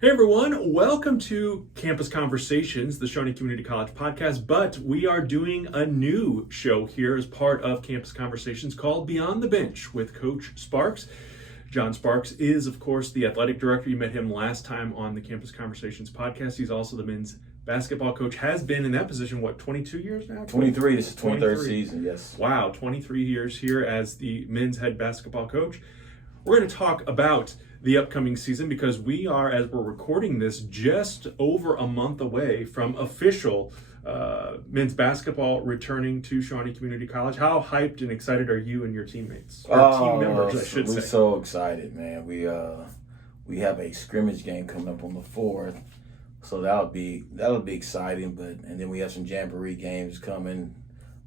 Hey everyone, welcome to Campus Conversations, the Shawnee Community College podcast, but we are doing a new show here as part of Campus Conversations called Beyond the Bench with Coach Sparks. John Sparks is, of course, the athletic director. You met him last time on the Campus Conversations podcast. He's also the men's basketball coach, has been in that position, 22 years now? 23, this is 23rd season, yes. Wow, 23 years here as the men's head basketball coach. We're going to talk about the upcoming season because we are, as we're recording this, just over a month away from official men's basketball returning to Shawnee Community College. How hyped and excited are you and your teammates? Or team members, I should say. We're so excited, man. We have a scrimmage game coming up on the 4th, so that'll be exciting. And then we have some jamboree games coming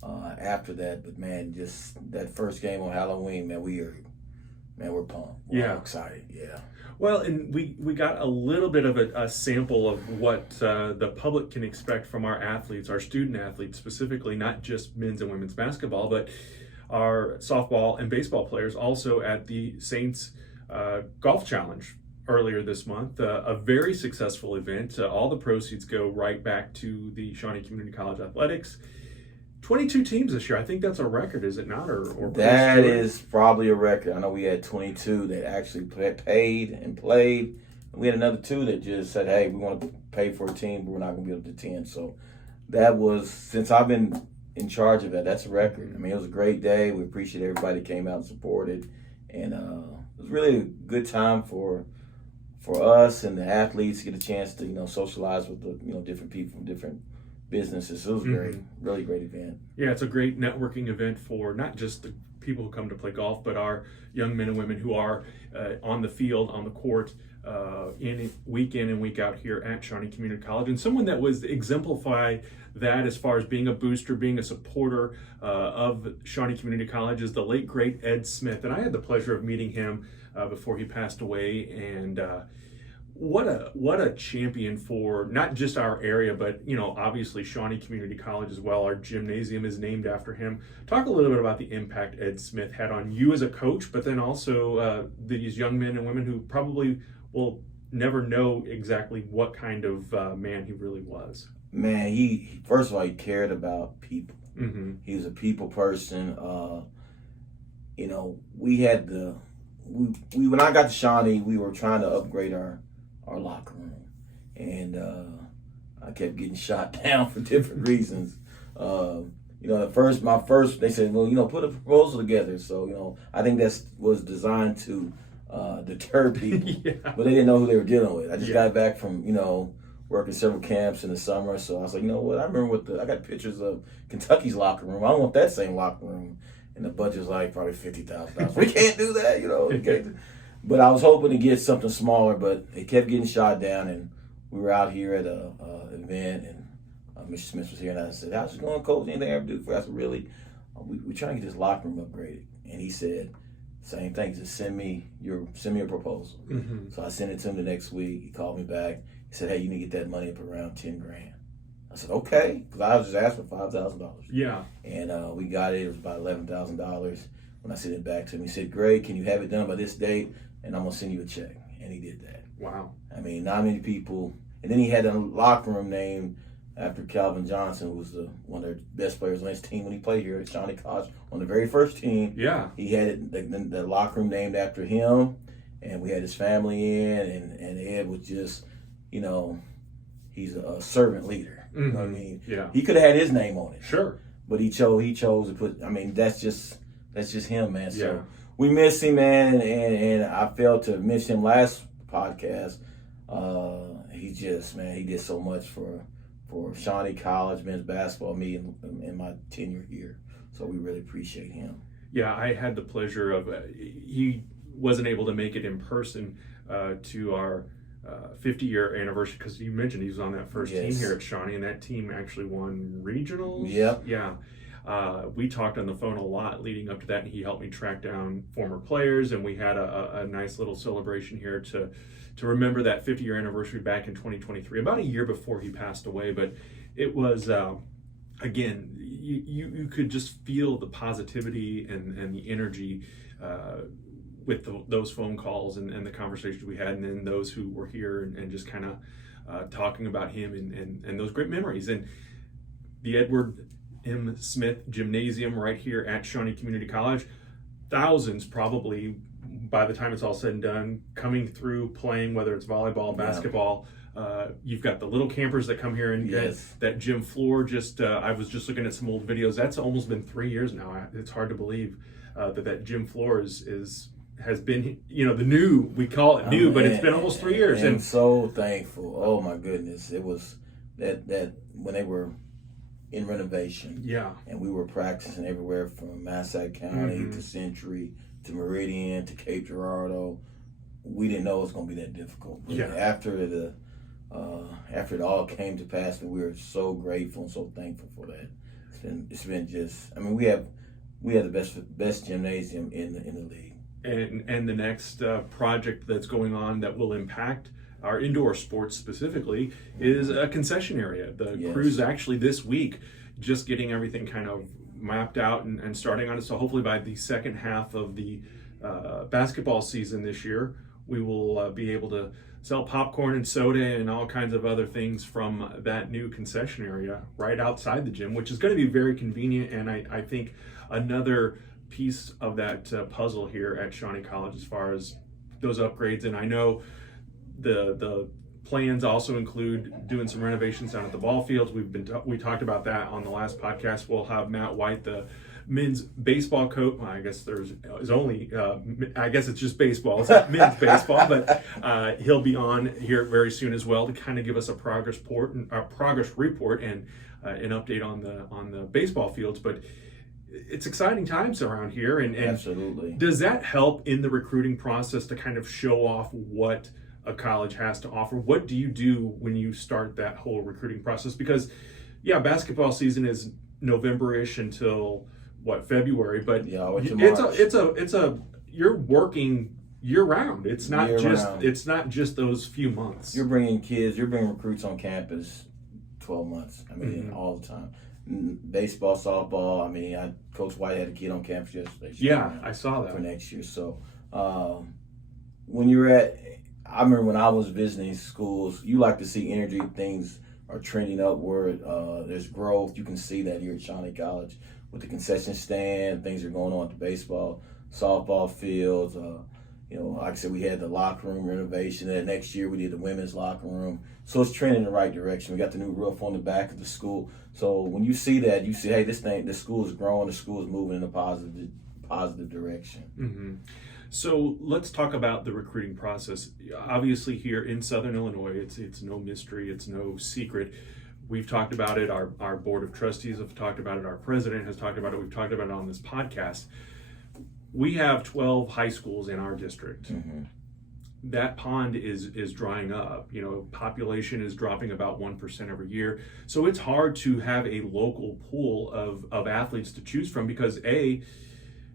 after that. But man, just that first game on Halloween, man, we're pumped. We're excited. Yeah. Well, and we got a little bit of a sample of what the public can expect from our athletes, our student athletes specifically, not just men's and women's basketball, but our softball and baseball players also at the Saints Golf Challenge earlier this month. A very successful event. All the proceeds go right back to the Shawnee Community College Athletics. 22 teams this year. I think that's a record, is it not? Or that is probably a record. I know we had 22 that actually paid and played. We had another 2 that just said, hey, we want to pay for a team, but we're not going to be able to attend. So that was, since I've been in charge of that, that's a record. I mean, it was a great day. We appreciate everybody that came out and supported. And it was really a good time for us and the athletes to get a chance to, socialize with the, different people from different businesses. It was great, really great event. Yeah, it's a great networking event for not just the people who come to play golf, but our young men and women who are on the field, on the court, week in and week out here at Shawnee Community College. And someone that was exemplify that as far as being a booster, being a supporter of Shawnee Community College is the late, great Ed Smith. And I had the pleasure of meeting him before he passed away. And what a champion for not just our area, but obviously Shawnee Community College as well. Our gymnasium is named after him. Talk a little bit about the impact Ed Smith had on you as a coach, but then also these young men and women who probably will never know exactly what kind of man he really was. Man, he first of all, he cared about people. He was a people person. When I got to Shawnee, we were trying to upgrade our locker room, and I kept getting shot down for different reasons. My first they said, well, put a proposal together. So I think that was designed to deter people, but they didn't know who they were dealing with. I just got back from working several camps in the summer, so I was like, you know what? I remember I got pictures of Kentucky's locker room. I don't want that same locker room, and the budget's like probably $50,000. We can't do that, But I was hoping to get something smaller, but it kept getting shot down, and we were out here at an event, and Mr. Smith was here, and I said, how's it going, Coach? Anything I ever do for you? I said, really? We're trying to get this locker room upgraded. And he said, same thing, just send me your proposal. So I sent it to him the next week. He called me back. He said, hey, you need to get that money up around $10,000. I said, okay, because I was just asking for $5,000. Yeah. And we got it. It was about $11,000. When I sent it back to him, he said, Greg, can you have it done by this date? And I'm going to send you a check. And he did that. Wow. I mean, not many people. And then he had a locker room named after Calvin Johnson, who was one of the best players on his team when he played here at Shawnee College on the very first team. Yeah. He had the locker room named after him. And we had his family in. And Ed was just, he's a servant leader. You know what I mean? Yeah. He could have had his name on it. Sure. But he chose to put, that's just him, man. So yeah. We miss him, man, and I failed to mention him last podcast. He did so much for Shawnee College men's basketball, me in my tenure here. So we really appreciate him. Yeah, I had the pleasure of, he wasn't able to make it in person to our 50-year anniversary, because you mentioned he was on that first team here at Shawnee, and that team actually won regionals. Yep. Yeah. We talked on the phone a lot leading up to that, and he helped me track down former players, and we had a nice little celebration here to remember that 50-year anniversary back in 2023, about a year before he passed away. But it was, again, you could just feel the positivity and the energy with those phone calls and the conversations we had, and then those who were here and just kind of talking about him and those great memories. And the Edward M. Smith Gymnasium right here at Shawnee Community College, thousands probably by the time it's all said and done coming through playing, whether it's volleyball, basketball. You've got the little campers that come here and Yes. that gym floor. I was just looking at some old videos. That's almost been 3 years now. It's hard to believe that gym floor has been, the new, we call it new, but it's been almost 3 years. And I'm so thankful. Oh my goodness. It was that when they were in renovation. Yeah. And we were practicing everywhere from Massac County to Century to Meridian to Cape Girardeau. We didn't know it was going to be that difficult. But after it all came to pass, and we were so grateful and so thankful for that. It's been just, I mean, we have the best gymnasium in the league. And the next project that's going on that will impact our indoor sports specifically is a concession area. The crew's actually this week just getting everything kind of mapped out and starting on it. So hopefully by the second half of the basketball season this year, we will be able to sell popcorn and soda and all kinds of other things from that new concession area right outside the gym, which is going to be very convenient. And I think another piece of that puzzle here at Shawnee College as far as those upgrades. And I know the plans also include doing some renovations down at the ball fields. We talked about that on the last podcast. We'll have Matt White, the men's baseball coach. Well, I guess I guess it's just baseball. It's not men's baseball, but he'll be on here very soon as well to kind of give us a progress report and an update on the baseball fields. But it's exciting times around here, and Absolutely. Does that help in the recruiting process to kind of show off what a college has to offer? What do you do when you start that whole recruiting process? Because basketball season is November-ish until February, but you're working year round. It's not just those few months. You're bringing recruits on campus 12 months. I mean, all the time. Baseball, softball. I mean, Coach White had a kid on campus yesterday. Yeah, I saw that for next year. So I remember when I was visiting schools, you like to see energy. Things are trending upward. There's growth. You can see that here at Shawnee College with the concession stand. Things are going on at the baseball, softball fields. Like I said, we had the locker room renovation. And next year we did the women's locker room. So it's trending in the right direction. We got the new roof on the back of the school. So when you see that, you see, hey, the school is growing. The school is moving in a positive direction. Mm-hmm. So let's talk about the recruiting process. Obviously here in Southern Illinois, it's no mystery, it's no secret. We've talked about it, our board of trustees have talked about it, our president has talked about it, we've talked about it on this podcast. We have 12 high schools in our district. Mm-hmm. That pond is drying up. Population is dropping about 1% every year. So it's hard to have a local pool of athletes to choose from because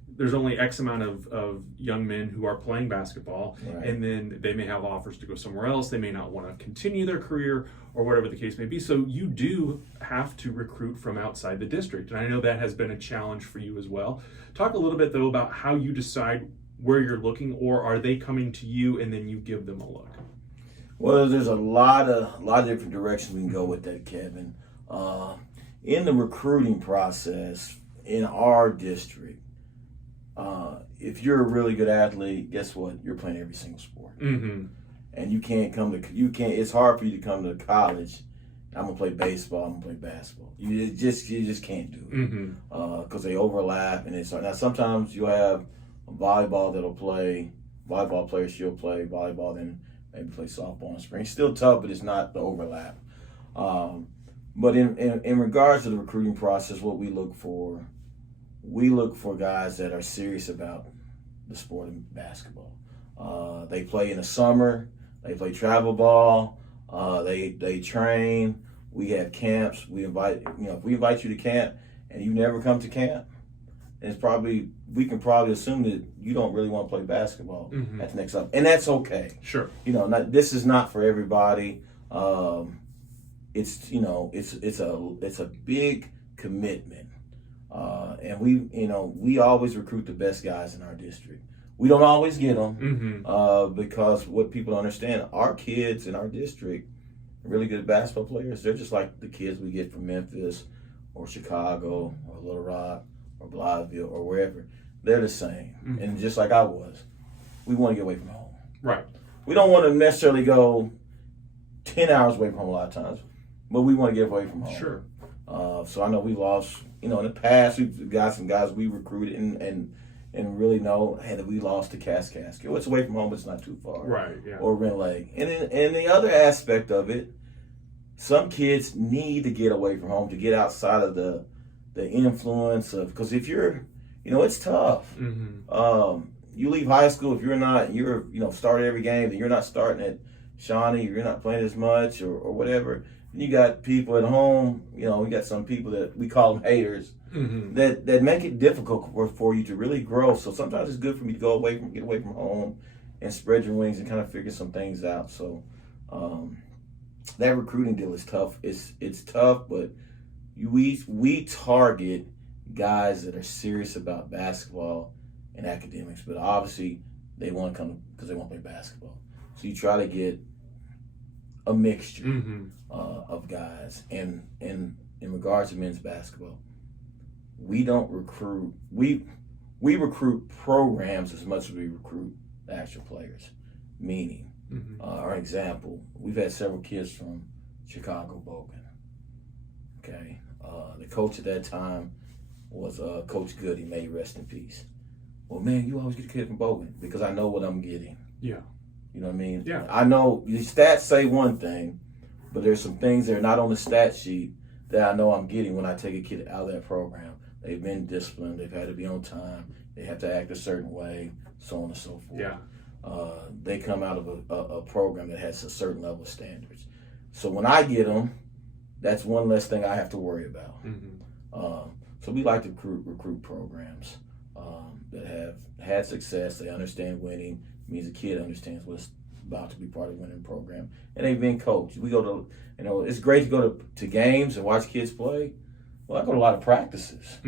there's only X amount of young men who are playing basketball, and then they may have offers to go somewhere else. They may not want to continue their career or whatever the case may be. So you do have to recruit from outside the district. And I know that has been a challenge for you as well. Talk a little bit, though, about how you decide where you're looking, or are they coming to you and then you give them a look? Well, there's a lot of different directions we can go with that, Kevin. In the recruiting process in our district, if you're a really good athlete, guess what? You're playing every single sport. Mm-hmm. And it's hard for you to come to college. I'm going to play baseball, I'm going to play basketball. You just can't do it. Because they overlap. Now sometimes you'll have a volleyball player, she'll play volleyball, then maybe play softball in the spring. It's still tough, but it's not the overlap. But in regards to the recruiting process, what we look for guys that are serious about the sport of basketball. They play in the summer. They play travel ball. They train. We have camps. If we invite you to camp and you never come to camp, we can probably assume that you don't really want to play basketball at the next level, and that's okay. Sure. This is not for everybody. It's a big commitment. And we always recruit the best guys in our district. We don't always get them Mm-hmm. because what people don't understand, our kids in our district are really good basketball players. They're just like the kids we get from Memphis or Chicago or Little Rock or Blytheville or wherever. They're the same. Mm-hmm. And just like I was, we want to get away from home. Right. We don't want to necessarily go 10 hours away from home a lot of times, but we want to get away from home. Sure. So I know we lost, in the past, we've got some guys we recruited and really know, hey, that we lost to Kaskaskia. Well, it's away from home, but it's not too far. Right, yeah. Or Rent Lake. And the other aspect of it, some kids need to get away from home to get outside of the influence of, because if you're, it's tough. Mm-hmm. You leave high school, if you're starting every game, then you're not starting at Shawnee, you're not playing as much or whatever. And you got people at home, we got some people that we call them haters, Mm-hmm. that make it difficult for you to really grow. So sometimes it's good for me to get away from home and spread your wings and kind of figure some things out. So that recruiting deal is tough. It's tough, but we target guys that are serious about basketball and academics, but obviously they want to come because they want to play basketball. So you try to get a mixture Mm-hmm. of guys. And in regards to men's basketball, we don't recruit. We recruit programs as much as we recruit the actual players. Meaning, Mm-hmm. our example, we've had several kids from Chicago Bogan. Okay, the coach at that time was Coach Goody. May he rest in peace. Well, man, you always get a kid from Bogan because I know what I'm getting. Yeah. You know what I mean? Yeah. I know the stats say one thing, but there's some things that are not on the stat sheet that I know I'm getting when I take a kid out of that program. They've been disciplined. They've had to be on time. They have to act a certain way, so on and so forth. Yeah. They come out of a program that has a certain level of standards. So when I get them, that's one less thing I have to worry about. Mm-hmm. So we like to recruit programs that have had success. They understand winning. It means a kid understands what it's about to be part of a winning program. And they've been coached. We go to, it's great to go to games and watch kids play. Well, I go to a lot of practices.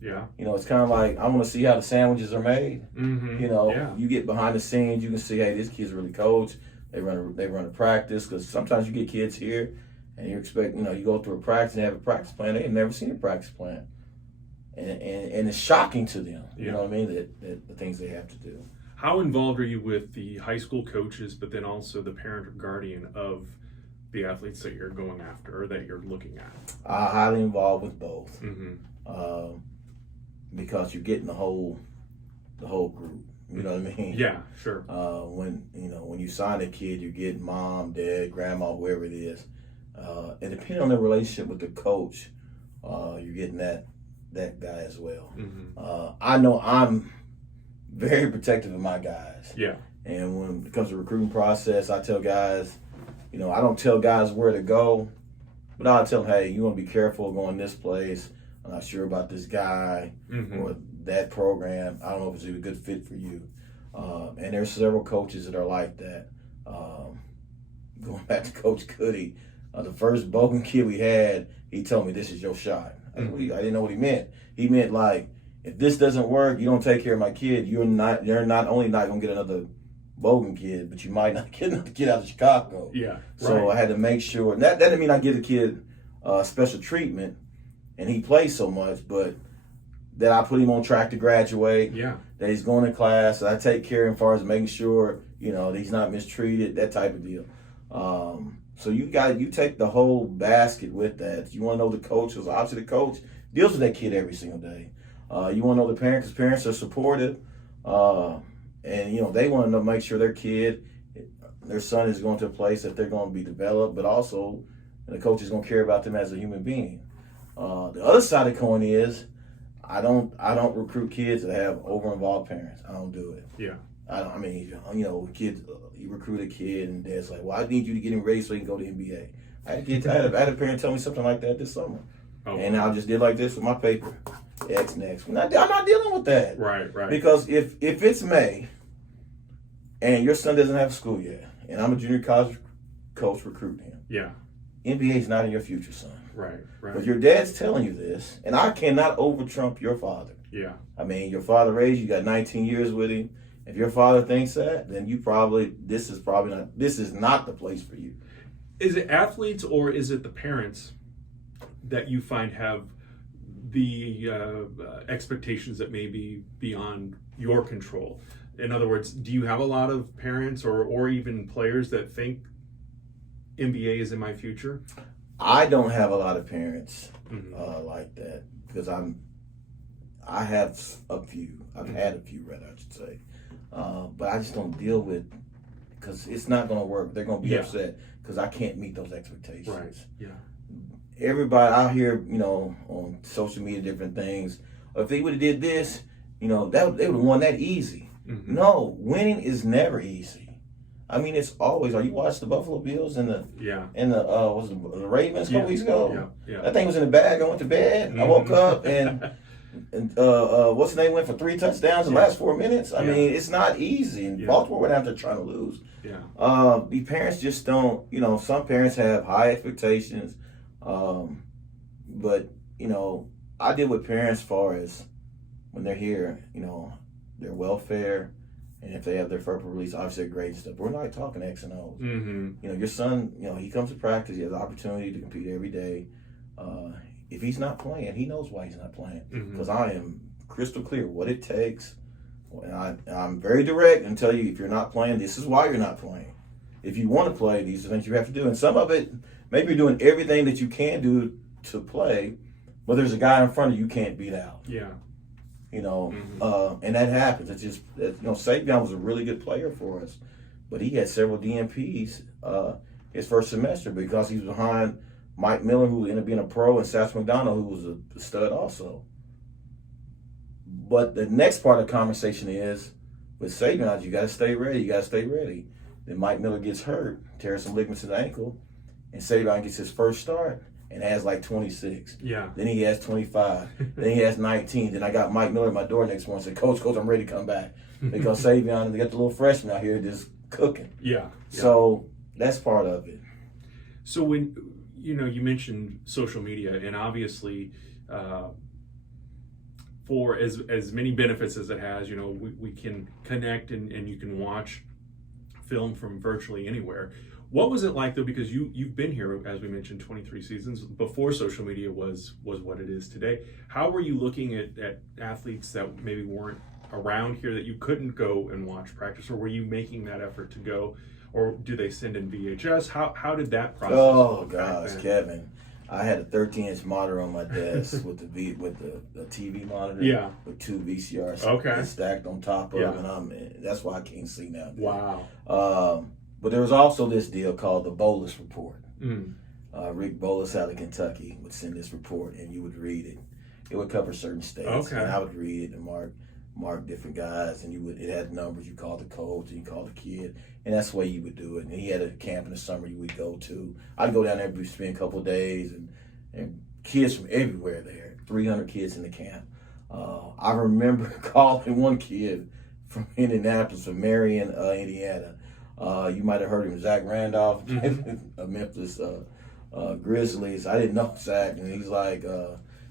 Yeah. It's kind of like, I want to see how the sandwiches are made. Mm-hmm. Yeah. You get behind the scenes, you can see, hey, this kid's really coached. They run a practice, because sometimes you get kids here and you expect, you go through a practice and have a practice plan. They've never seen a practice plan. And it's shocking to them, Yeah. you know what I mean, that the things they have to do. How involved are you with the high school coaches, but then also the parent or guardian of the athletes that you're going after or that you're looking at? I'm highly involved with both. Mm-hmm. Because you're getting the whole group. You know what I mean? Yeah, sure. When you sign a kid, you're getting mom, dad, grandma, whoever it is, and depending on the relationship with the coach, you're getting that guy as well. Mm-hmm. I know I'm very protective of my guys. Yeah. And when it comes to recruiting process, I tell guys, I don't tell guys where to go, but I'll tell them, hey, you want to be careful going this place. I'm not sure about this guy Mm-hmm. or that program. I don't know if it's a good fit for you. And there's several coaches that are like that. Going back to Coach Goody, the first Bogan kid we had, he told me, this is your shot. I didn't know what he meant. He meant like, if this doesn't work, you don't take care of my kid, you're not only not going to get another Bogan kid, but you might not get another kid out of Chicago. Yeah. So right. I had to make sure. And that didn't mean I give the kid special treatment, and he plays so much, but that I put him on track to graduate. Yeah. That he's going to class. That I take care of him as far as making sure, that he's not mistreated, that type of deal. So you take the whole basket with that. You want to know the coach, because obviously the coach deals with that kid every single day. You want to know the parents, because parents are supportive. And they want to make sure their son is going to a place that they're going to be developed, but also the coach is going to care about them as a human being. The other side of the coin is I don't recruit kids that have over-involved parents. I don't do it. Yeah. Kids, you recruit a kid and dad's like, well, I need you to get him ready so he can go to the NBA. I had a parent tell me something like that this summer. Oh, and wow. I just did like this with my paper. X next. I'm not dealing with that. Right. Because if it's May and your son doesn't have school yet, and I'm a junior college coach recruiting him, Yeah. NBA is not in your future, son. Right. But your dad's telling you this, and I cannot over-trump your father. Yeah. Your father raised you, got 19 years with him. If your father thinks that, then this is not the place for you. Is it athletes or is it the parents that you find have the expectations that may be beyond your control? In other words, do you have a lot of parents or even players that think NBA is in my future? I don't have a lot of parents like that because I have a few. I've had a few, rather, I should say. But I just don't deal with, because it's not going to work. They're going to be upset because I can't meet those expectations. Right. Yeah. Everybody out here, on social media, different things, if they would have did this, they would have won that easy. Mm-hmm. No, winning is never easy. I mean, it's always. You watched the Buffalo Bills and the Ravens a couple weeks ago? Yeah. That thing was in the bag. I went to bed. Mm-hmm. I woke up and what's the name went for 3 touchdowns in the last 4 minutes. I mean, it's not easy. And Baltimore went out there trying to lose. Yeah. The parents just don't. Some parents have high expectations, but I deal with parents as far as when they're here. Their welfare. And if they have their FERPA release, obviously they're great and stuff. But we're not talking X and O's. Mm-hmm. Your son, he comes to practice. He has the opportunity to compete every day. If he's not playing, he knows why he's not playing. Because I am crystal clear what it takes. And I'm very direct and tell you, if you're not playing, this is why you're not playing. If you want to play, these are things you have to do. And some of it, maybe you're doing everything that you can do to play, but there's a guy in front of you can't beat out. Yeah. And that happens. It's just, Savion was a really good player for us, but he had several DNPs his first semester because he was behind Mike Miller, who ended up being a pro, and Satch McDonald, who was a stud also. But the next part of the conversation is, with Savion, you got to stay ready. Then Mike Miller gets hurt, tears some ligaments in the ankle, and Savion gets his first start and has like 26. Yeah. Then he has 25. Then he has 19. Then I got Mike Miller at my door next morning and said, Coach, I'm ready to come back. Because Savion, and they got the little freshman out here just cooking. Yeah. So that's part of it. So when, you mentioned social media, and obviously for as many benefits as it has, we can connect and you can watch film from virtually anywhere. What was it like, though, because you've been here, as we mentioned, 23 seasons, before social media was what it is today. How were you looking at athletes that maybe weren't around here that you couldn't go and watch practice, or were you making that effort to go, or do they send in VHS? How did that process Oh, gosh, Kevin. I had a 13-inch monitor on my desk with the TV monitor with 2 VCRs stacked on top of it, and that's why I can't see now. Wow. But there was also this deal called the Bolus Report. Rick Bolus out of Kentucky would send this report, and you would read it. It would cover certain states, and I would read it and mark different guys, and it had numbers. You called the coach, and you called the kid, and that's the way you would do it. And he had a camp in the summer you would go to. I'd go down there and spend a couple of days, and kids from everywhere there, 300 kids in the camp. I remember calling one kid from Indianapolis, from Marion, Indiana. You might have heard him, Zach Randolph, of Memphis Grizzlies. I didn't know Zach, and he's like,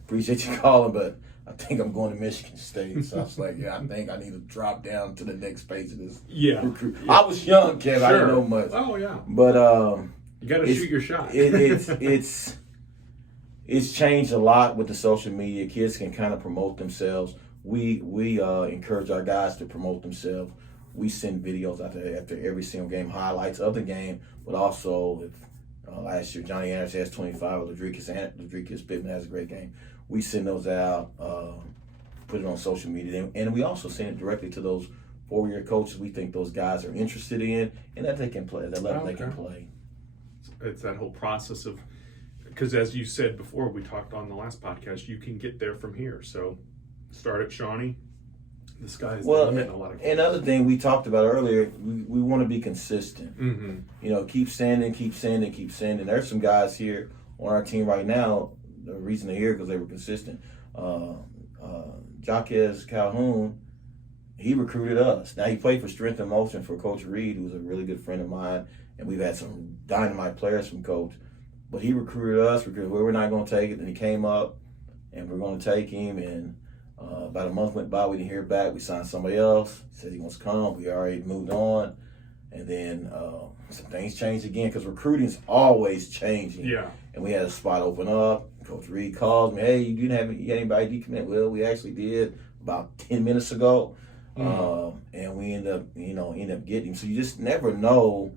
appreciate you calling, but I think I'm going to Michigan State. So I was like, I think I need to drop down to the next page of this recruit. I was young, Kevin. I didn't know much. Oh, yeah. But you got to shoot your shot. It's changed a lot with the social media. Kids can kind of promote themselves. We encourage our guys to promote themselves. We send videos out there after every single game, highlights of the game, but also if last year Johnny Anderson has 25, or Ladricus Pittman has a great game, we send those out, put it on social media, and we also send it directly to those 4-year coaches we think those guys are interested in and that they can play, they can play. It's that whole process of, because as you said before, we talked on the last podcast, you can get there from here. So start at Shawnee. The sky is the limit in a lot of cases. Another thing we talked about earlier, we want to be consistent. Keep sending. There's some guys here on our team right now. The reason they're here because they were consistent. Jaquez Calhoun, he recruited us. Now he played for Strength and Motion for Coach Reed, who's a really good friend of mine, and we've had some dynamite players from Coach. But he recruited us because we were not going to take it, and he came up, and we're going to take him, and About a month went by, we didn't hear back. We signed somebody else. He said he wants to come. We already moved on. And then some things changed again because recruiting's always changing. Yeah. And we had a spot open up. Coach Reed calls me, hey, you got anybody decommit? Well, we actually did about 10 minutes ago. And we end up getting him. So you just never know.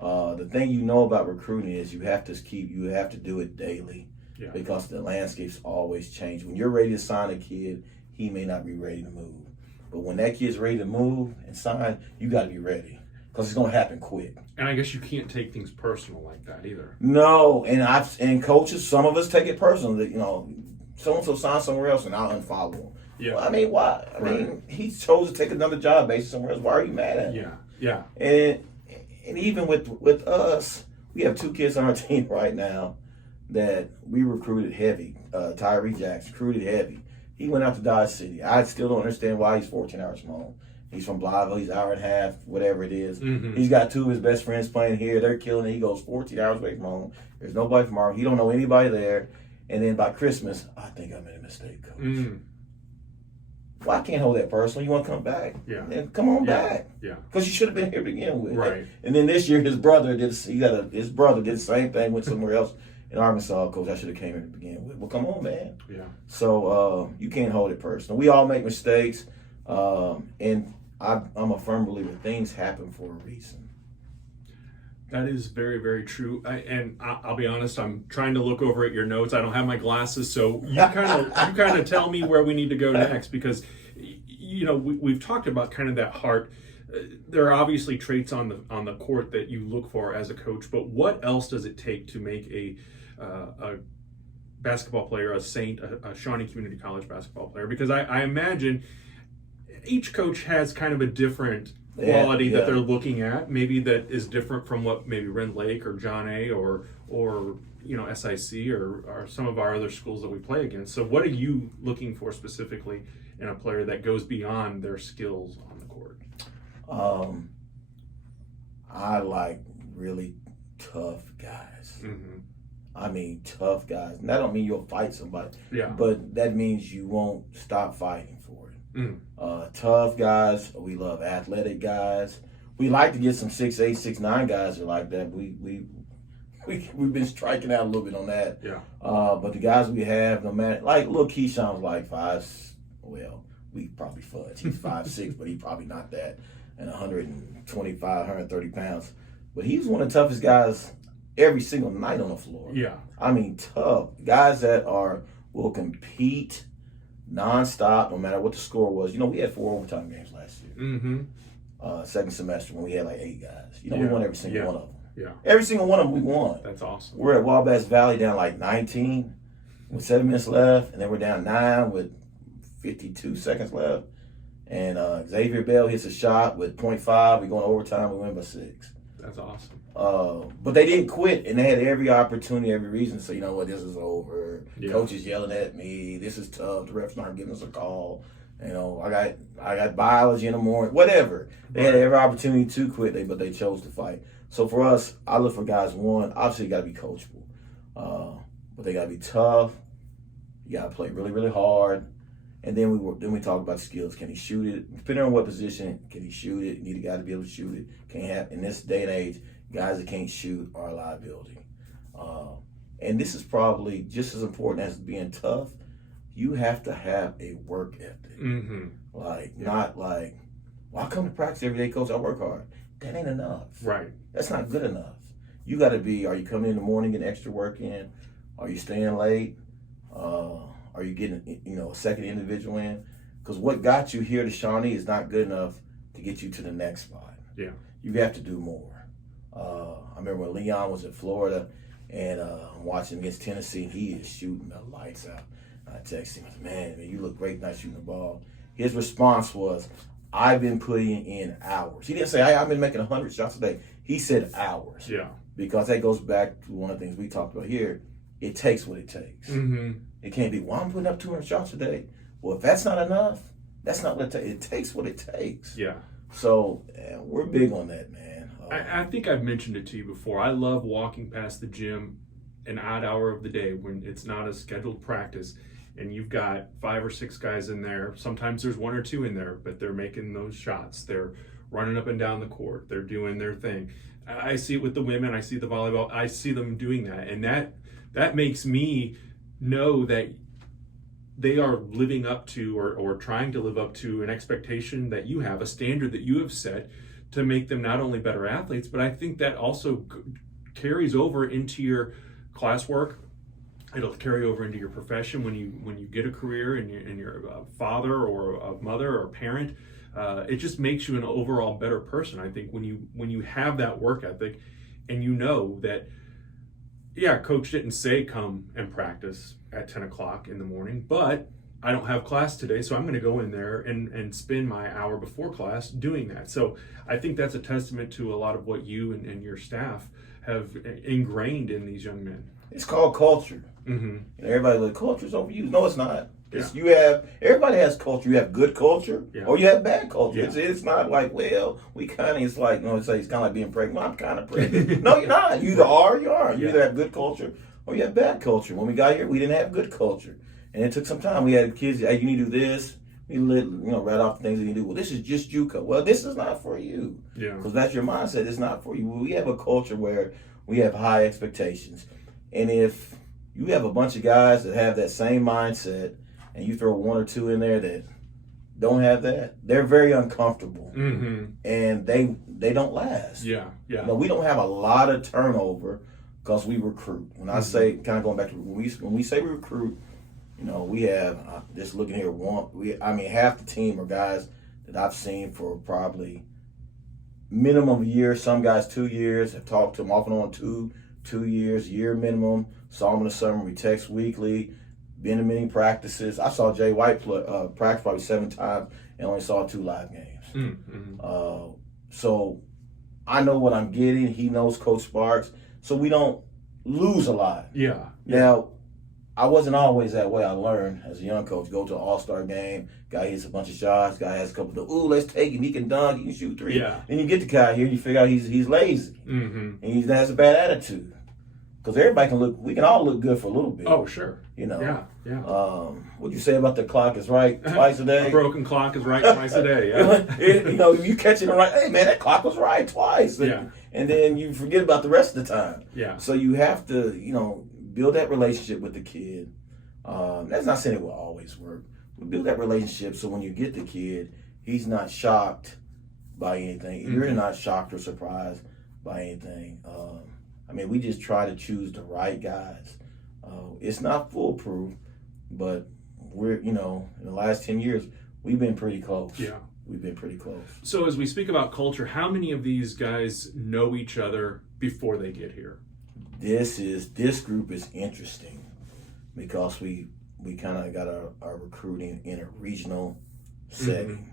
The thing you know about recruiting is you have to do it daily. Yeah. Because the landscape's always changing. When you're ready to sign a kid, he may not be ready to move. But when that kid's ready to move and sign, you got to be ready because it's going to happen quick. And I guess you can't take things personal like that either. No, and coaches, some of us take it personal. That so-and-so signed somewhere else and I'll unfollow him. Yeah. Well, I mean, why? I mean, he chose to take another job based somewhere else. Why are you mad at him? Yeah. And even with us, we have 2 kids on our team right now that we recruited heavy. Tyree Jackson recruited heavy. He went out to Dodge City. I still don't understand why he's 14 hours from home. He's from Blytheville. He's an hour and a half, whatever it is. Mm-hmm. He's got 2 of his best friends playing here. They're killing it. He goes 14 hours away from home. There's nobody from home. He don't know anybody there. And then by Christmas, I think I made a mistake, Coach. Mm. Well, I can't hold that personal. You want to come back? Yeah. Then come on back. Yeah. Because you should have been here to begin with. Right. And then this year, his brother did the same thing, went somewhere else in Arkansas. Coach, I should have came here to begin with. Well, come on, man. Yeah. So you can't hold it personal. We all make mistakes, and I'm a firm believer things happen for a reason. That is very, very true. I'll be honest. I'm trying to look over at your notes. I don't have my glasses, so you kind of tell me where we need to go next because, we've talked about kind of that heart. There are obviously traits on the court that you look for as a coach, but what else does it take to make a basketball player, a Shawnee Community College basketball player? Because I imagine each coach has kind of a different quality that they're looking at, maybe that is different from what maybe Rend Lake or John A. or SIC or some of our other schools that we play against. So what are you looking for specifically in a player that goes beyond their skills on the court? I like really tough guys. Mm-hmm. I mean, tough guys. And that don't mean you'll fight somebody. Yeah. But that means you won't stop fighting for it. Mm. Tough guys. We love athletic guys. We like to get some 6'8", 6'9" guys that are like that. We've been striking out a little bit on that. Yeah. But the guys we have, no matter, like little Keyshawn was like 5. Well, we probably fudge. He's 5'6", but he probably not that. And 125, 130 pounds. But he's one of the toughest guys every single night on the floor. Yeah. I mean, tough. Guys that will compete nonstop, no matter what the score was. We had 4 overtime games last year. Mm-hmm. Second semester when we had like 8 guys. We won every single one of them. Yeah. Every single one of them we won. That's awesome. We're at Wabash Valley down like 19 with 7 minutes left, and then we're down 9 with 52 seconds left. And Xavier Bell hits a shot with .5. We go in overtime. We win by 6. That's awesome. But they didn't quit, and they had every opportunity, every reason to say, you know what, this is over. Yeah. Coach is yelling at me. This is tough. The refs aren't giving us a call. I got biology in the morning. Whatever. They had every opportunity to quit, but they chose to fight. So for us, I look for guys. One, obviously, you got to be coachable, but they got to be tough. You got to play really, really hard. And then we talk about skills. Can he shoot it? Depending on what position, can he shoot it? You need a guy to be able to shoot it. Can't have, in this day and age, guys that can't shoot are a liability. And this is probably just as important as being tough. You have to have a work ethic. Mm-hmm. Not like, well, I come to practice every day, coach, I work hard. That ain't enough. Right. That's not good enough. You got to be, are you coming in the morning, getting extra work in? Are you staying late? Are you getting, a second individual in? Because what got you here to Shawnee is not good enough to get you to the next spot. Yeah. You have to do more. I remember when Leon was in Florida and I'm watching against Tennessee, and he is shooting the lights out. I texted him, I said, man, you look great not shooting the ball. His response was, I've been putting in hours. He didn't say, I've been making 100 shots a day. He said hours. Yeah. Because that goes back to one of the things we talked about here. It takes what it takes. Mm-hmm. It can't be, well, I'm putting up 200 shots a day. Well, if that's not enough, that's not what it takes. It takes what it takes. Yeah. So we're big on that, man. I think I've mentioned it to you before. I love walking past the gym an odd hour of the day when it's not a scheduled practice and you've got 5 or 6 guys in there. Sometimes there's 1 or 2 in there, but they're making those shots. They're running up and down the court. They're doing their thing. I see it with the women. I see the volleyball. I see them doing that, and that makes me know that they are living up to or trying to live up to an expectation that you have, a standard that you have set to make them not only better athletes, but I think that also carries over into your classwork. It'll carry over into your profession when you get a career and you're a father or a mother or a parent. It just makes you an overall better person. I think when you have that work ethic, and you know that, yeah, coach didn't say come and practice at 10 o'clock in the morning, but I don't have class today, so I'm going to go in there and spend my hour before class doing that. So I think that's a testament to a lot of what you and your staff have ingrained in these young men. It's called culture. Mm-hmm. And everybody's like, culture's overused. No, it's not. Everybody has culture. You have good culture, or you have bad culture. Yeah. It's not like, well, it's like, it's kind of like being pregnant. Well, I'm kind of pregnant. No, you're not. You either are or you aren't. You either have good culture or you have bad culture. When we got here, we didn't have good culture. And it took some time. We had kids, hey, you need to do this. We right off the things that you do. Well, this is just JUCO. Well, this is not for you. Yeah. Because that's your mindset. It's not for you. We have a culture where we have high expectations. And if you have a bunch of guys that have that same mindset, and you throw 1 or 2 in there that don't have that, they're very uncomfortable, and they don't last. Yeah. We don't have a lot of turnover because we recruit. When I say, kind of going back to when we say we recruit, we have just looking here. Half the team are guys that I've seen for probably minimum a year. Some guys 2 years. Have talked to them off and on 2 years, year minimum. Saw them in the summer. We text weekly. Been to many practices. I saw Jay White practice probably 7 times and only saw 2 live games. So I know what I'm getting. He knows Coach Sparks. So we don't lose a lot. Yeah. Now, I wasn't always that way. I learned as a young coach, go to an all-star game, guy hits a bunch of shots, guy has a couple of, let's take him, he can dunk, he can shoot 3. Yeah. Then you get the guy here, you figure out he's lazy. And he has a bad attitude. Because everybody we can all look good for a little bit. Oh, sure. Yeah. What'd you say about the clock is right twice a day? A broken clock is right twice a day. Yeah. You catch it right. Hey, man, that clock was right twice. Yeah. And then you forget about the rest of the time. Yeah. So you have to, build that relationship with the kid. That's not saying it will always work. But build that relationship so when you get the kid, he's not shocked by anything. You're not shocked or surprised by anything. We just try to choose the right guys. It's not foolproof, but we're, in the last 10 years, we've been pretty close. Yeah. We've been pretty close. So as we speak about culture, how many of these guys know each other before they get here? This group is interesting because we kind of got our recruiting in a regional setting.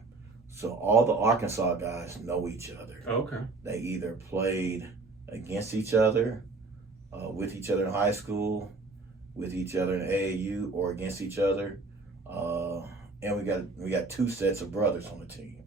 So all the Arkansas guys know each other. Okay. They either played against each other, with each other in high school, with each other in AAU, or against each other. And we got 2 sets of brothers on the team.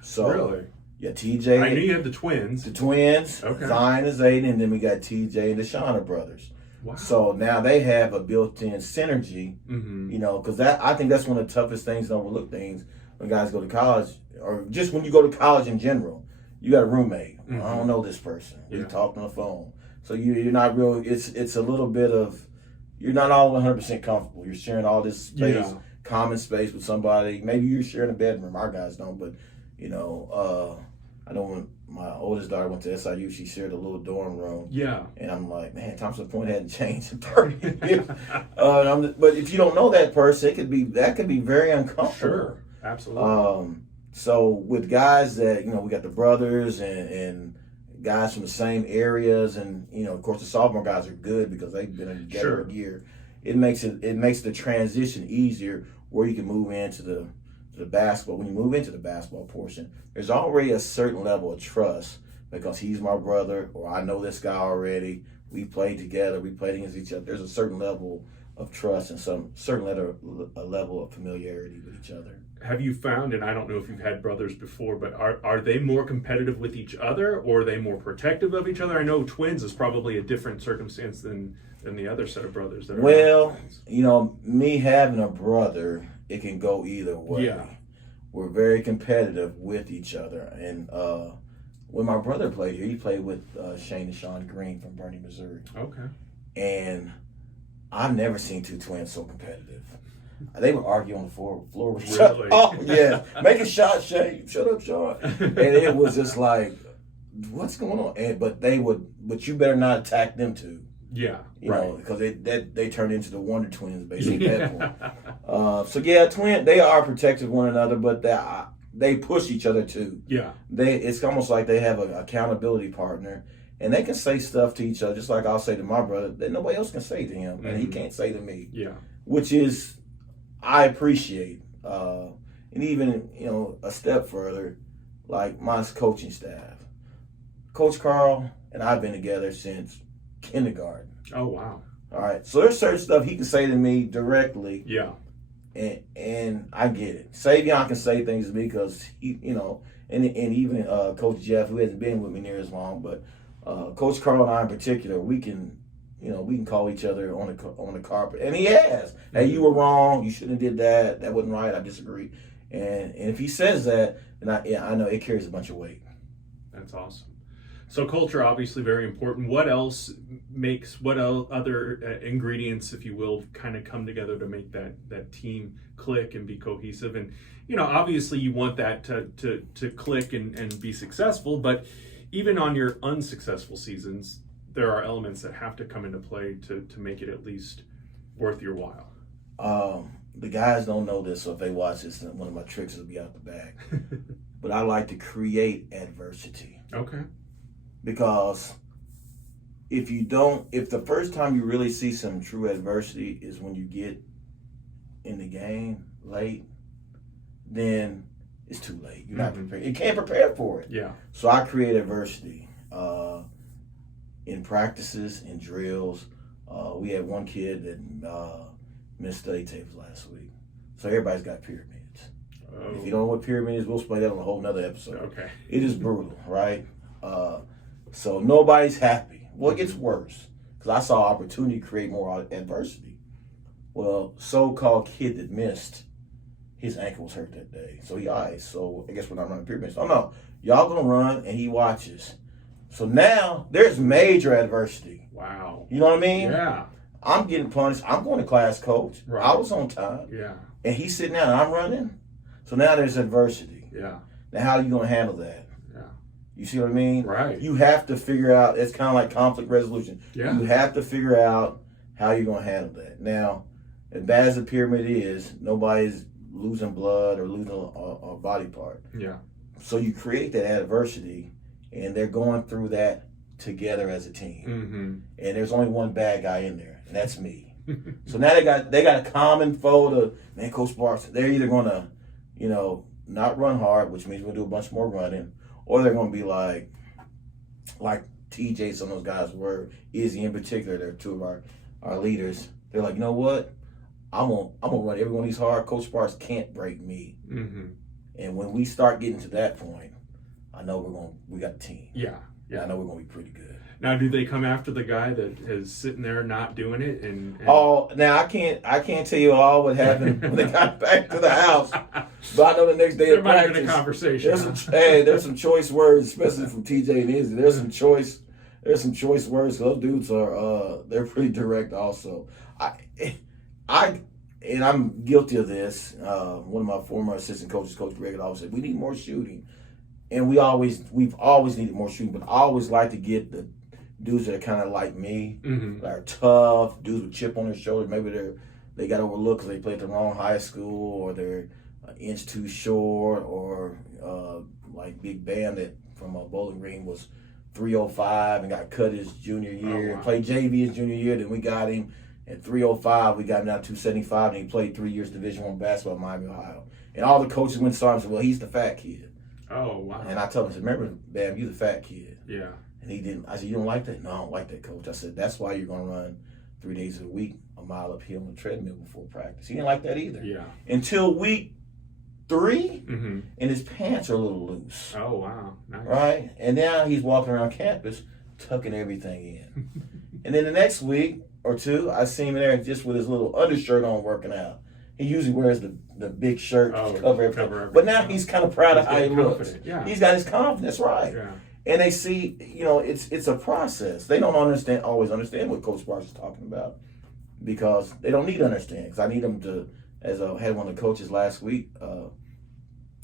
So really? Yeah, TJ. I knew you had the twins. The twins. Okay. Zion and Zayden, and then we got TJ and the Shawnee brothers. Wow. So now they have a built-in synergy, because I think that's one of the toughest things to overlook things when guys go to college, or just when you go to college in general. You got a roommate. I don't know this person. You talk on the phone. So you're not real, it's a little bit of, you're not all 100% comfortable. You're sharing all this space, common space with somebody. Maybe you're sharing a bedroom. Our guys don't, but, I know when my oldest daughter went to SIU, she shared a little dorm room. Yeah. And I'm like, man, Thompson Point hadn't changed in 30 years. But if you don't know that person, that could be very uncomfortable. Sure, absolutely. So with guys that, we got the brothers and guys from the same areas, and, of course the sophomore guys are good because they've been together a year. It makes the transition easier where you can move into the basketball. When you move into the basketball portion, there's already a certain level of trust because he's my brother, or I know this guy already. We played together. We played against each other. There's a certain level of trust and some certain a level of familiarity with each other. Have you found, and I don't know if you've had brothers before, but are they more competitive with each other, or are they more protective of each other? I know twins is probably a different circumstance than the other set of brothers that are Well, not twins. Me having a brother, it can go either way. Yeah. We're very competitive with each other. And when my brother played here, he played with Shane and Sean Green from Bernie, Missouri. Okay. And I've never seen two twins so competitive. They would argue on the floor with each other. Really? Oh, yeah. Make a shot, Shane. Shut up, Sean. And it was just like, what's going on? But you better not attack them two. Yeah. You know, because they turned into the Wonder Twins basically at that point. They are protective of one another, but they push each other too. Yeah. It's almost like they have an accountability partner, and they can say stuff to each other, just like I'll say to my brother that nobody else can say to him, and he can't say to me. Yeah. Which is, I appreciate. And even, a step further, like my coaching staff. Coach Carl and I've been together since kindergarten. Oh, wow. All right. So there's certain stuff he can say to me directly. Yeah. And I get it. Savion can say things to me because he, and even Coach Jeff, who hasn't been with me near as long, but Coach Carl and I in particular, we can call each other on the carpet, and he has. Hey, you were wrong. You shouldn't have did that. That wasn't right. I disagree. And if he says that, then I know it carries a bunch of weight. That's awesome. So culture, obviously very important. What other ingredients, if you will, kind of come together to make that team click and be cohesive? And, obviously you want that to click and be successful, but even on your unsuccessful seasons, there are elements that have to come into play to make it at least worth your while. The guys don't know this, so if they watch this, one of my tricks will be out the bag. But I like to create adversity. Okay. Because if the first time you really see some true adversity is when you get in the game late, then it's too late. You're not prepared. You can't prepare for it. Yeah. So I create adversity in practices, in drills. We had one kid that missed study tapes last week. So everybody's got pyramids. Oh. If you don't know what pyramid is, we'll explain that on a whole nother episode. Okay. It is brutal, right? So nobody's happy. Well, it gets worse because I saw opportunity to create more adversity. Well, so-called kid that missed, his ankle was hurt that day. So he iced. So I guess we're not running pyramids. Oh, no. Y'all going to run, and he watches. So now there's major adversity. Wow. You know what I mean? Yeah. I'm getting punished. I'm going to class coach. Right. I was on time. Yeah. And he's sitting down and I'm running. So now there's adversity. Yeah. Now how are you going to handle that? You see what I mean? Right. You have to figure out, it's kind of like conflict resolution. Yeah. You have to figure out how you're going to handle that. Now, as bad as the pyramid is, nobody's losing blood or losing a body part. Yeah. So you create that adversity, and they're going through that together as a team. Mm-hmm. And there's only one bad guy in there, and that's me. So now they got a common foe to, man, Coach Barks, they're either going to, not run hard, which means we'll do a bunch more running, or they're going to be like TJ, some of those guys were, Izzy in particular, they're two of our leaders. They're like, you know what? I'm gonna run every one of these hard. Coach Sparks can't break me. Mm-hmm. And when we start getting to that point, I know we got a team. Yeah. I know we're going to be pretty good. Now, do they come after the guy that is sitting there not doing it? And... Oh, now I can't tell you all what happened when they got back to the house, but I know the next day there of might practice, have been a conversation. There's some choice words, especially from TJ and Izzy. There's some choice words. Those dudes are they're pretty direct. Also, I'm guilty of this. One of my former assistant coaches, Coach Greg, always said we need more shooting, and we've always needed more shooting. But I always like to get the dudes that are kind of like me, that are tough, dudes with chip on their shoulder. Maybe they got overlooked because they played at the wrong high school, or they're an inch too short, or like Big Bam that from Bowling Green was 305 and got cut his junior year. Oh, wow. Played JV his junior year, then we got him at 305. We got him down to 275, and he played 3 years Division I basketball in Miami, Ohio. And all the coaches went to saw him and said, well, he's the fat kid. Oh, wow. And I told him, I said, remember, Bam, you the fat kid. Yeah. And he didn't. I said, you don't like that? No, I don't like that, coach. I said, that's why you're going to run 3 days a week, a mile uphill on the treadmill before practice. He didn't like that either. Yeah. Until week 3, Mm-hmm. and his pants are a little loose. Oh, wow. Nice. Right? And now he's walking around campus tucking everything in. And then the next week or two, I see him in there just with his little undershirt on working out. He usually wears the big shirt to cover everything. But now he's kind of proud of how he looks. Yeah. He's got his confidence, right? Yeah. And they see, it's a process. They don't always understand what Coach Sparks is talking about because they don't need to understand. Because I need them to, as I had one of the coaches last week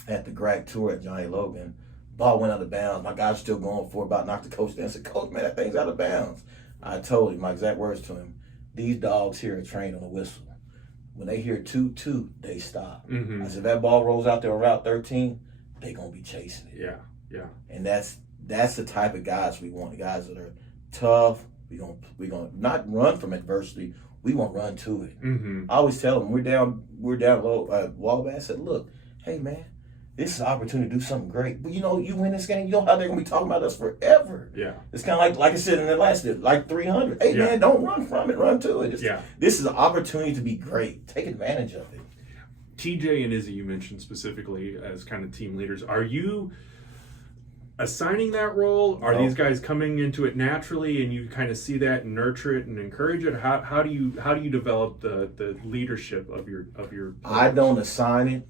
at the GRAC tour at Johnny Logan, ball went out of bounds. My guy's still going for it, about knocked the coach down. I said, Coach, man, that thing's out of bounds. I told him, my exact words to him, these dogs here are trained on a whistle. When they hear toot, toot, they stop. Mm-hmm. I said, if that ball rolls out there on Route 13, they're going to be chasing it. Yeah, yeah. And that's the type of guys we want, the guys that are tough. We're gonna not run from adversity. We won't run to it. Mm-hmm. I always tell them, we're down low at Wabash. I said, look, hey, man, this is an opportunity to do something great. But, you win this game, you know how they're going to be talking about us forever. Yeah. It's kind of like I said in the last, like 300. Hey, man, don't run from it. Run to it. This is an opportunity to be great. Take advantage of it. TJ and Izzy, you mentioned specifically as kind of team leaders. Are you assigning that role? Are these guys coming into it naturally and you kind of see that and nurture it and encourage it? How do you develop the leadership of your players? I don't assign it.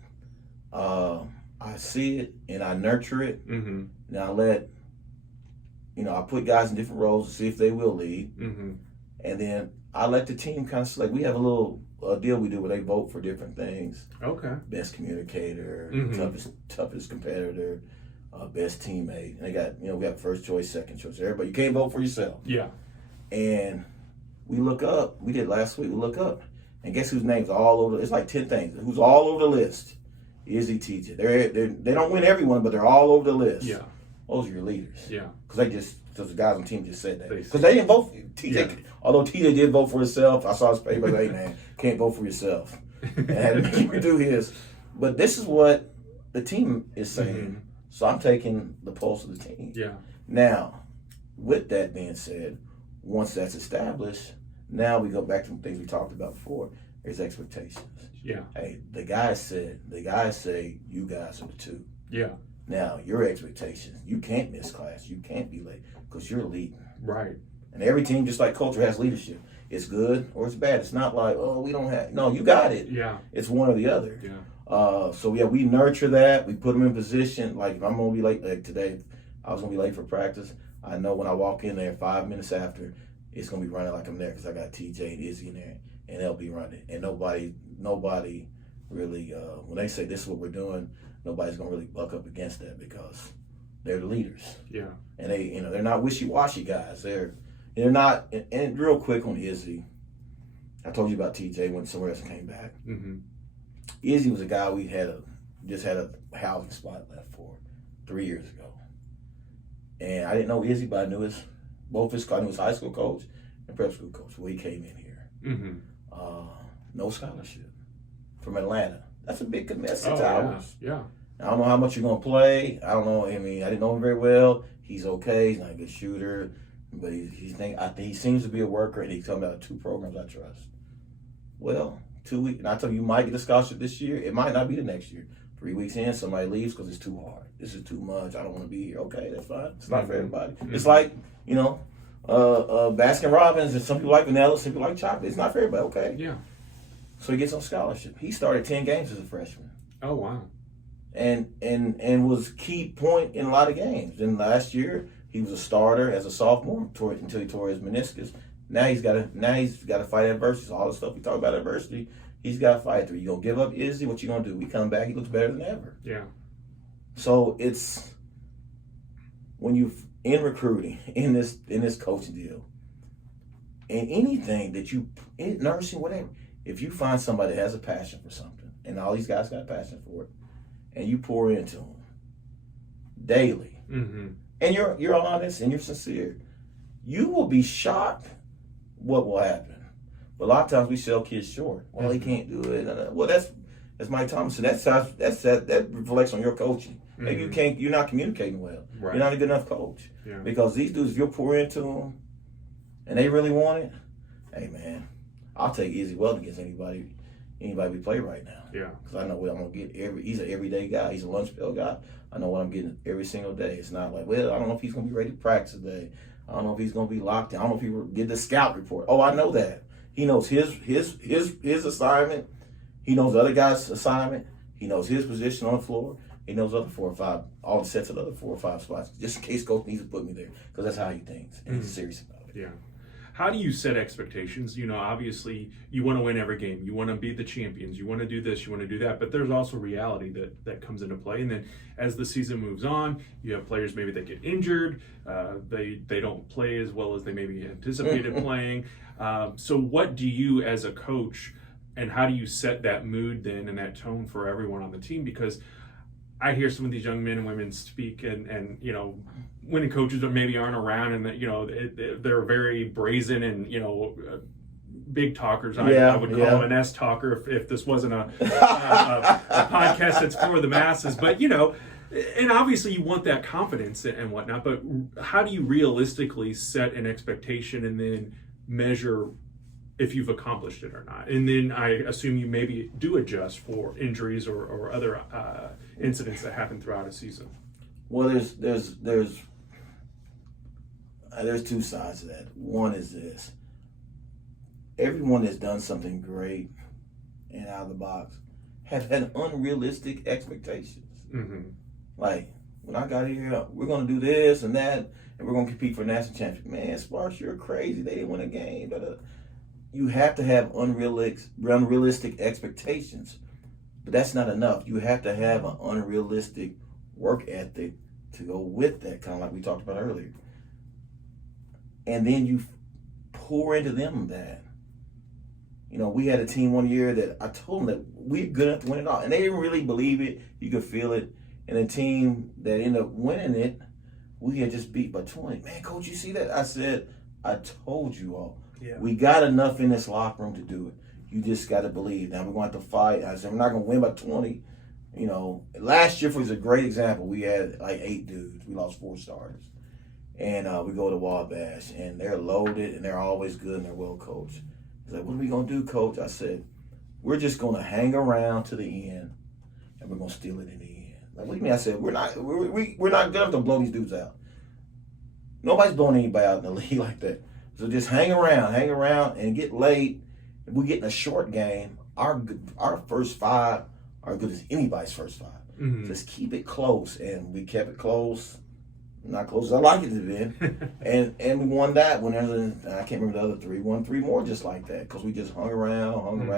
I see it and I nurture it. Mm-hmm. And I let, I put guys in different roles to see if they will lead. Mm-hmm. And then I let the team kind of select. We have a little deal we do where they vote for different things. Okay. Best communicator, Mm-hmm. toughest competitor, best teammate. And they got, we have first choice, second choice. Everybody, you can't vote for yourself. Yeah. And we look up. We did last week. We look up. And guess whose name's all over? It's like 10 things. Who's all over the list? Izzy, TJ. They don't win everyone, but they're all over the list. Yeah. Those are your leaders. Yeah. Because the guys on the team just said that. Because they didn't vote for you. TJ, yeah. Although TJ did vote for himself, I saw his paper, hey, man, can't vote for yourself. And had to make him do his. But this is what the team is saying. Mm-hmm. So I'm taking the pulse of the team. Yeah. Now, with that being said, once that's established, now we go back to the things we talked about before. There's expectations. Yeah. Hey, the guys say you guys are the two. Yeah. Now, your expectations, you can't miss class. You can't be late because you're leading. Right. And every team, just like culture, has leadership. It's good or it's bad. It's not like, we don't have. No, you got it. Yeah. It's one or the other. Yeah. So, we nurture that. We put them in position. Like, if I'm going to be late, like today, I was going to be late for practice. I know when I walk in there 5 minutes after, it's going to be running like I'm there because I got TJ and Izzy in there, and they'll be running. And nobody really, when they say this is what we're doing, nobody's going to really buck up against that because they're the leaders. Yeah. And they're not wishy-washy guys. They're not, and real quick on Izzy, I told you about TJ, went somewhere else and came back. Mm-hmm. Izzy was a guy we just had a housing spot left for 3 years ago. And I didn't know Izzy, but I knew his high school coach and prep school coach. Well, he came in here. Mm-hmm. No scholarship from Atlanta. That's a big commitment. 6 yeah. hours. Yeah. I don't know how much you're going to play. I don't know. I didn't know him very well. He's okay. He's not a good shooter. But I think he seems to be a worker, and he's talking about 2 programs I trust. Well, 2 weeks, and I tell you might get a scholarship this year. It might not be the next year. 3 weeks in, somebody leaves because it's too hard. This is too much. I don't want to be here. Okay, that's fine. It's not for everybody. Mm-hmm. It's like, Baskin Robbins, and some people like vanilla, some people like chocolate. It's not for everybody. Okay. Yeah. So he gets on scholarship. He started 10 games as a freshman. Oh, wow. And was key point in a lot of games. And last year, he was a starter as a sophomore until he tore his meniscus. Now he's got to fight adversity. So all the stuff we talk about adversity, he's got to fight through. You gonna give up Izzy? What you gonna do? We come back. He looks better than ever. Yeah. So it's when you in recruiting in this coaching deal, and anything that in nursing, whatever. If you find somebody that has a passion for something, and all these guys got a passion for it, and you pour into them daily, mm-hmm. and you're honest and you're sincere, you will be shocked what will happen. But a lot of times we sell kids short. Well, he can't do it. Well, that's Mike Thomas. That reflects on your coaching. Mm-hmm. Maybe you're not communicating well. Right. You're not a good enough coach. Yeah. Because these dudes, if you'll pour into them, and they really want it, hey man, I'll take Izzy Weldon against anybody we play right now. Yeah. Because I know what I'm gonna get he's an everyday guy. He's a lunch pail guy. I know what I'm getting every single day. It's not like, well, I don't know if he's gonna be ready to practice today. I don't know if he's gonna be locked in. I don't know if he did the scout report. Oh, I know that. He knows his assignment. He knows the other guy's assignment. He knows his position on the floor. He knows other 4 or 5, all the sets of the other 4 or 5 spots, just in case coach needs to put me there, because that's how he thinks, and he's serious about it. Yeah. How do you set expectations? You know, obviously you want to win every game. You want to be the champions. You want to do this, you want to do that. But there's also reality that comes into play. And then as the season moves on, you have players maybe that get injured. They don't play as well as they maybe anticipated playing. So what do you as a coach, and how do you set that mood then and that tone for everyone on the team? Because I hear some of these young men and women speak, and you know, when the coaches maybe aren't around, and you know they're very brazen and you know big talkers. I would call them an S talker if this wasn't a podcast that's for the masses. But you know, and obviously you want that confidence and whatnot. But how do you realistically set an expectation and then measure if you've accomplished it or not? And then I assume you maybe do adjust for injuries or other incidents that happen throughout a season. Well, there's 2 sides to that. One is this: everyone that's done something great and out of the box have had unrealistic expectations. Mm-hmm. Like, when I got here, we're going to do this and that, and we're going to compete for national championship. Man, Sparks, you're crazy. They didn't win a game. You have to have unrealistic expectations. But that's not enough. You have to have an unrealistic work ethic to go with that, kind of like we talked about earlier. And then you pour into them that. You know, we had a team one year that I told them that we're good enough to win it all. And they didn't really believe it. You could feel it. And a team that ended up winning it, we had just beat by 20. Man, coach, you see that? I said, I told you all. Yeah. We got enough in this locker room to do it. You just got to believe. Now we're going to have to fight. I said, we're not going to win by 20. You know, last year was a great example. We had like 8 dudes. We lost 4 starters. And we go to Wabash, and they're loaded, and they're always good, and they're well coached. He's like, what are we going to do, coach? I said, we're just going to hang around to the end, and we're going to steal it in the end. Like, what do you mean? I said, we're not good enough to blow these dudes out. Nobody's blowing anybody out in the league like that. So just hang around, and get late. If we get in a short game, our first 5 are as good as anybody's first 5. Mm-hmm. Just keep it close, and we kept it close. Not close as I like it to be. and we won that one. I can't remember the other 3. Won 3 more just like that because we just hung around.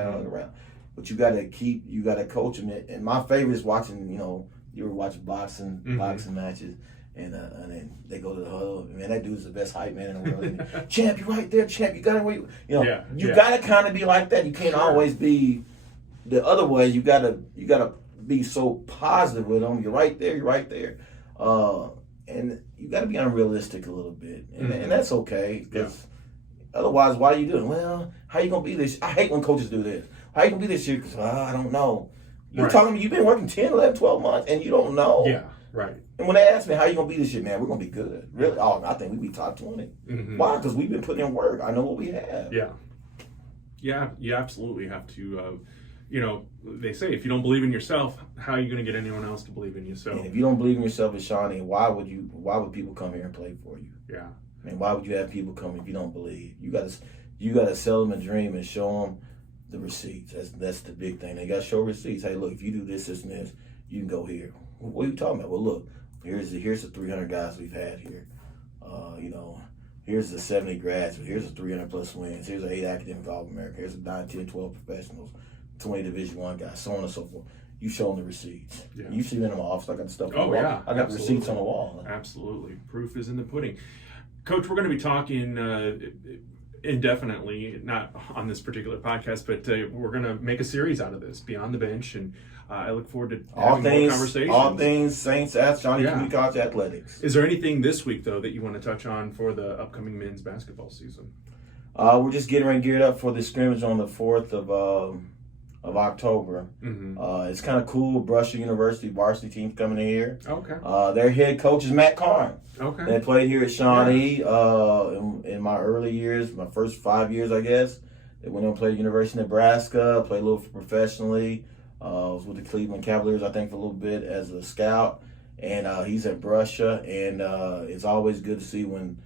But you got to coach them. And my favorite is watching, you know, you ever watch boxing matches, and then they go to the huddle. Man, that dude's the best hype man in the world. Champ, you right there, champ. You got to, you got to kind of be like that. You can't always be the other way. You got to be so positive with them. You're right there. And you got to be unrealistic a little bit, and that's okay. Because otherwise, why are you doing? Well, how you gonna be this? I hate when coaches do this. How you gonna be this year? Because I don't know. You're talking. You've been working 10, 11, 12 months, and you don't know. Yeah, right. And when they ask me how you gonna be this year, man, we're gonna be good. Really? Oh, I think we be top 20. Mm-hmm. Why? Because we've been putting in work. I know what we have. Yeah. You absolutely have to. You know, they say if you don't believe in yourself, how are you going to get anyone else to believe in you? So, and if you don't believe in yourself as Shawnee, why would people come here and play for you? Yeah. I mean, why would you have people come if you don't believe? You got to sell them a dream and show them the receipts. That's the big thing. They got to show receipts. Hey, look, if you do this, this, and this, you can go here. What are you talking about? Well, look, here's the 300 guys we've had here. Here's the 70 grads. Here's the 300 plus wins. Here's the 8 academic All-America. Here's the 9, 10, 12 professionals. 20 Division I guys, so on and so forth. You show them the receipts. Yeah. You see them in my office. I got the stuff on the wall. Yeah, I got the receipts on the wall. Absolutely. Proof is in the pudding. Coach, we're going to be talking indefinitely, not on this particular podcast, but we're going to make a series out of this, Beyond the Bench, and I look forward to having more conversations. All things Saints at Shawnee Community College Athletics. Is there anything this week, though, that you want to touch on for the upcoming men's basketball season? We're just getting ready geared up for the scrimmage on the 4th of October. Mm-hmm. It's kind of cool. Brusher University varsity team's coming in here. Okay. Their head coach is Matt Karn. Okay. They played here at Shawnee in my early years, my first 5 years, I guess. They went on and played at University of Nebraska, played a little professionally. Was with the Cleveland Cavaliers, I think, for a little bit as a scout. And he's at Brusher, and it's always good to see when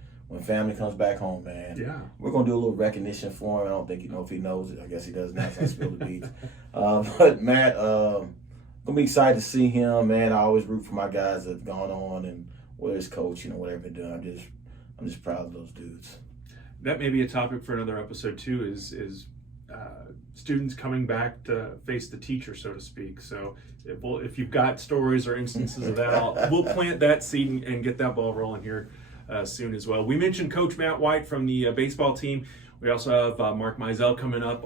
family comes back home, man. Yeah. We're going to do a little recognition for him. I don't think if he knows it. I guess he does now since I spilled the beans. But Matt, going to be excited to see him, man. I always root for my guys that have gone on, and whether it's coaching or whatever they're doing. I'm just proud of those dudes. That may be a topic for another episode too, is students coming back to face the teacher, so to speak. So if you've got stories or instances of that, we'll plant that seed and get that ball rolling here soon as well. We mentioned Coach Matt White from the baseball team. We also have Mark Mizell coming up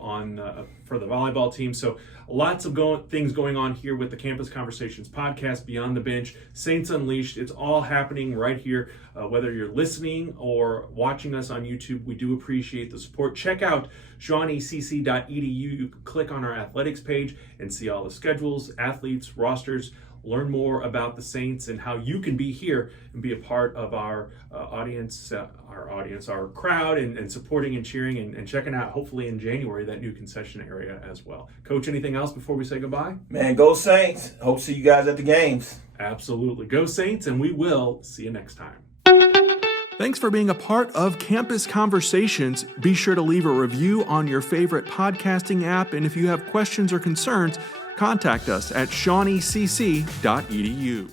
for the volleyball team. So lots of things going on here with the Campus Conversations podcast, Beyond the Bench, Saints Unleashed. It's all happening right here. Whether you're listening or watching us on YouTube, we do appreciate the support. Check out shawneecc.edu. You can click on our athletics page and see all the schedules, athletes, rosters. Learn more about the Saints and how you can be here and be a part of our audience, our crowd, and supporting and cheering and checking out, hopefully in January, that new concession area as well. Coach, anything else before we say goodbye? Man, go Saints. Hope to see you guys at the games. Absolutely. Go Saints, and we will see you next time. Thanks for being a part of Campus Conversations. Be sure to leave a review on your favorite podcasting app, and if you have questions or concerns, contact us at shawneecc.edu.